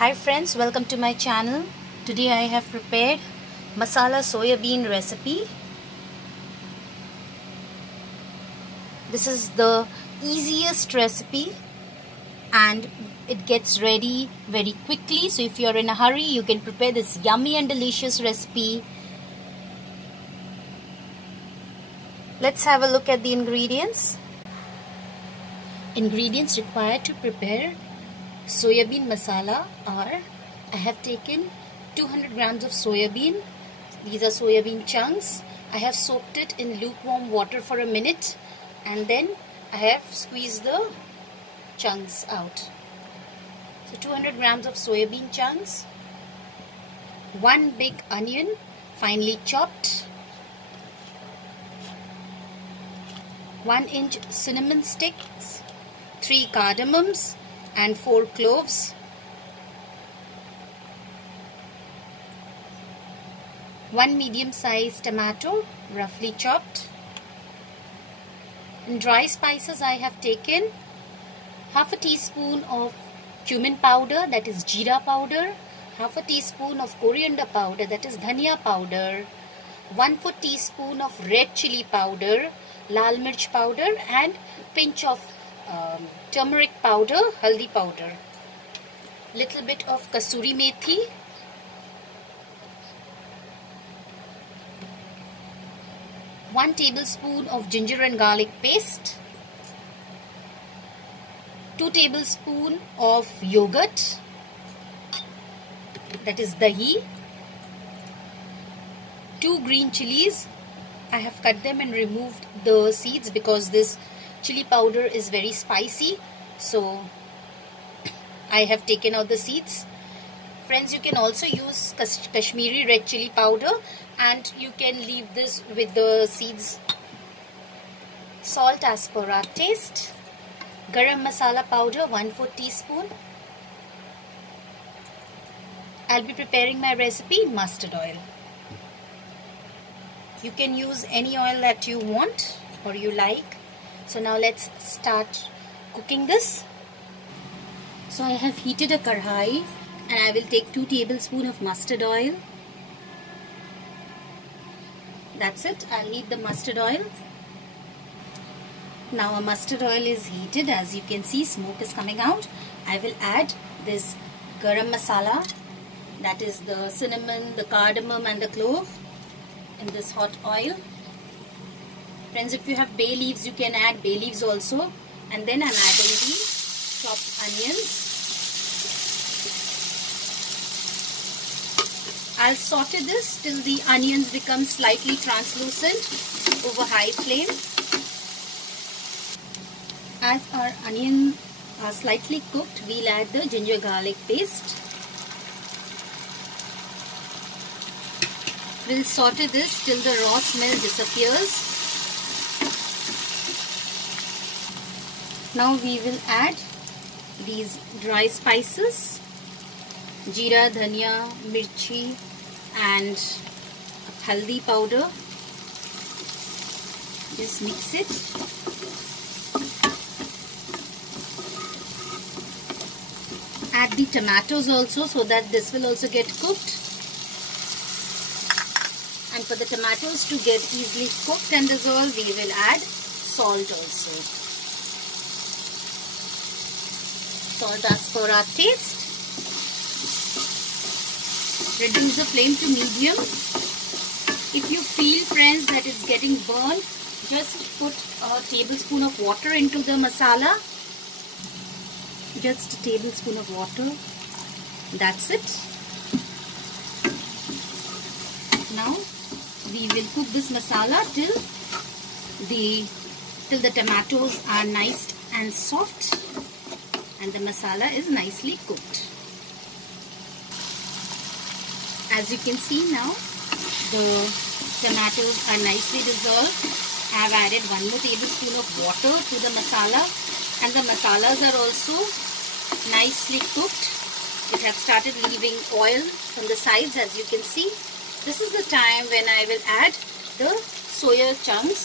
Hi friends, welcome to my channel. Today I have prepared masala soya bean recipe. This is the easiest recipe and it gets ready very quickly. So if you're in a hurry, you can prepare this yummy and delicious recipe. Let's have a look at the ingredients. Ingredients required to prepare soyabean masala are: I have taken 200 grams of soyabean. These are soyabean chunks. I have soaked it in lukewarm water for a minute and then I have squeezed the chunks out. So 200 grams of soyabean chunks, 1 big onion finely chopped, 1-inch cinnamon sticks, 3 cardamoms and 4 cloves, 1 medium-sized tomato roughly chopped. In dry spices I have taken half a teaspoon of cumin powder, that is jeera powder, half a teaspoon of coriander powder, that is dhania powder, 1/4 teaspoon of red chili powder, lal mirch powder, and pinch of turmeric powder, haldi powder, little bit of kasuri methi, one tablespoon of ginger and garlic paste, 2 tablespoons of yogurt, that is dahi, 2 green chilies. I have cut them and removed the seeds because this chili powder is very spicy, so I have taken out the seeds. Friends, you can also use Kashmiri red chili powder and you can leave this with the seeds. Salt as per our taste. Garam masala powder 1/4 teaspoon. I'll be preparing my recipe in mustard oil. You can use any oil that you want or you like. So now let's start cooking this. So I have heated a karhai and I will take 2 tablespoons of mustard oil. That's it. I'll heat the mustard oil. Now our mustard oil is heated. As you can see, smoke is coming out. I will add this garam masala, that is the cinnamon, the cardamom and the clove, in this hot oil. Friends, if you have bay leaves, you can add bay leaves also. And then I'm adding the chopped onions. I'll saute this till the onions become slightly translucent over high flame. As our onions are slightly cooked, we'll add the ginger garlic paste. We'll saute this till the raw smell disappears. Now we will add these dry spices, jeera, dhania, mirchi and haldi powder. Just mix it. Add the tomatoes also so that this will also get cooked. And for the tomatoes to get easily cooked and dissolved, we will add salt also. Salt as per our taste. Reduce the flame to medium. If you feel, friends, that it's getting burnt, just put a tablespoon of water into the masala. Just a tablespoon of water. That's it. Now we will cook this masala till the tomatoes are nice and soft and the masala is nicely cooked. As you can see now, the tomatoes are nicely dissolved. I have added 1 more tablespoon of water to the masala and the masalas are also nicely cooked. It has started leaving oil from the sides, as you can see. This is the time when I will add the soya chunks.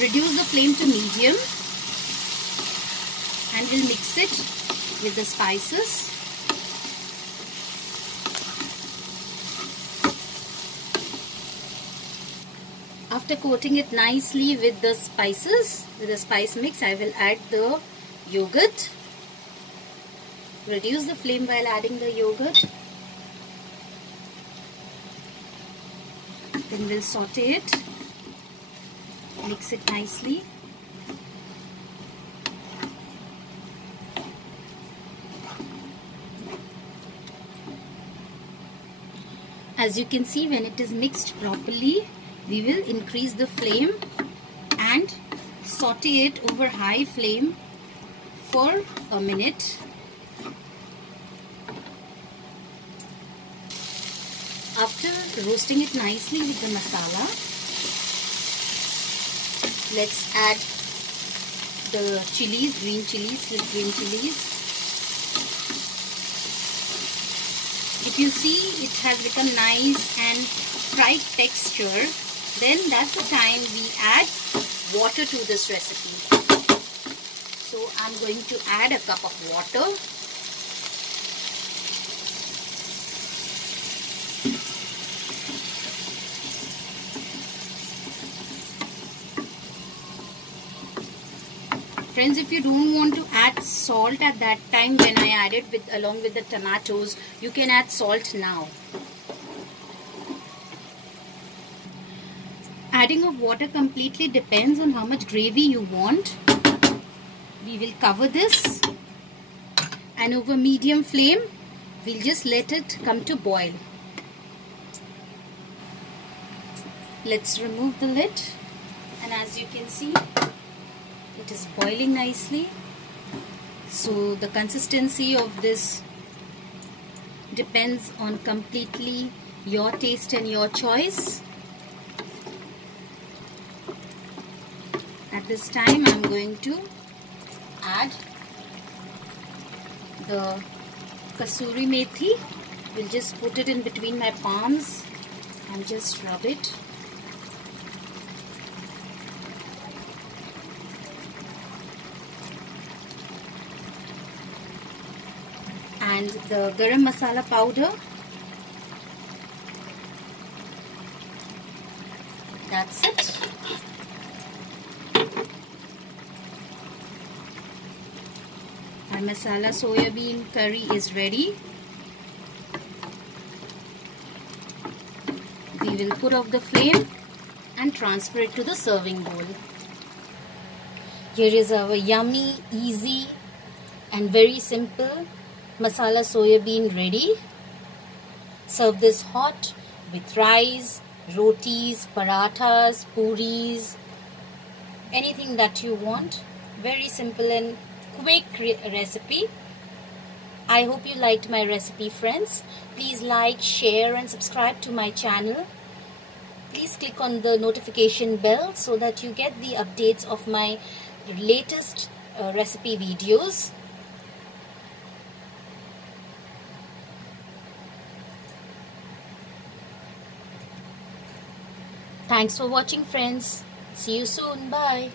Reduce the flame to medium and we'll mix it with the spices. After coating it nicely with the spices, with the spice mix, I will add the yogurt. Reduce the flame while adding the yogurt. Then we'll saute it. Mix it nicely. As you can see, when it is mixed properly, we will increase the flame and saute it over high flame for a minute. After roasting it nicely with the masala, let's add the chilies, green chilies. If you see it has become nice and fried texture, then that's the time we add water to this recipe. So I'm going to add a cup of water. Friends, if you don't want to add salt at that time when I add it along with the tomatoes, you can add salt now. Adding of water completely depends on how much gravy you want. We will cover this and over medium flame, we'll just let it come to boil. Let's remove the lid, and as you can see, it is boiling nicely. So the consistency of this depends on completely your taste and your choice. At this time I'm going to add the kasuri methi. We'll just put it in between my palms and just rub it. And the garam masala powder. That's it. Our masala soya bean curry is ready. We will put off the flame and transfer it to the serving bowl. Here is our yummy, easy and very simple masala soya bean ready. Serve this hot with rice, rotis, parathas, puris, anything that you want. Very simple and quick recipe. I hope you liked my recipe, friends. Please like, share and subscribe to my channel. Please click on the notification bell so that you get the updates of my latest recipe videos. Thanks for watching, friends. See you soon. Bye.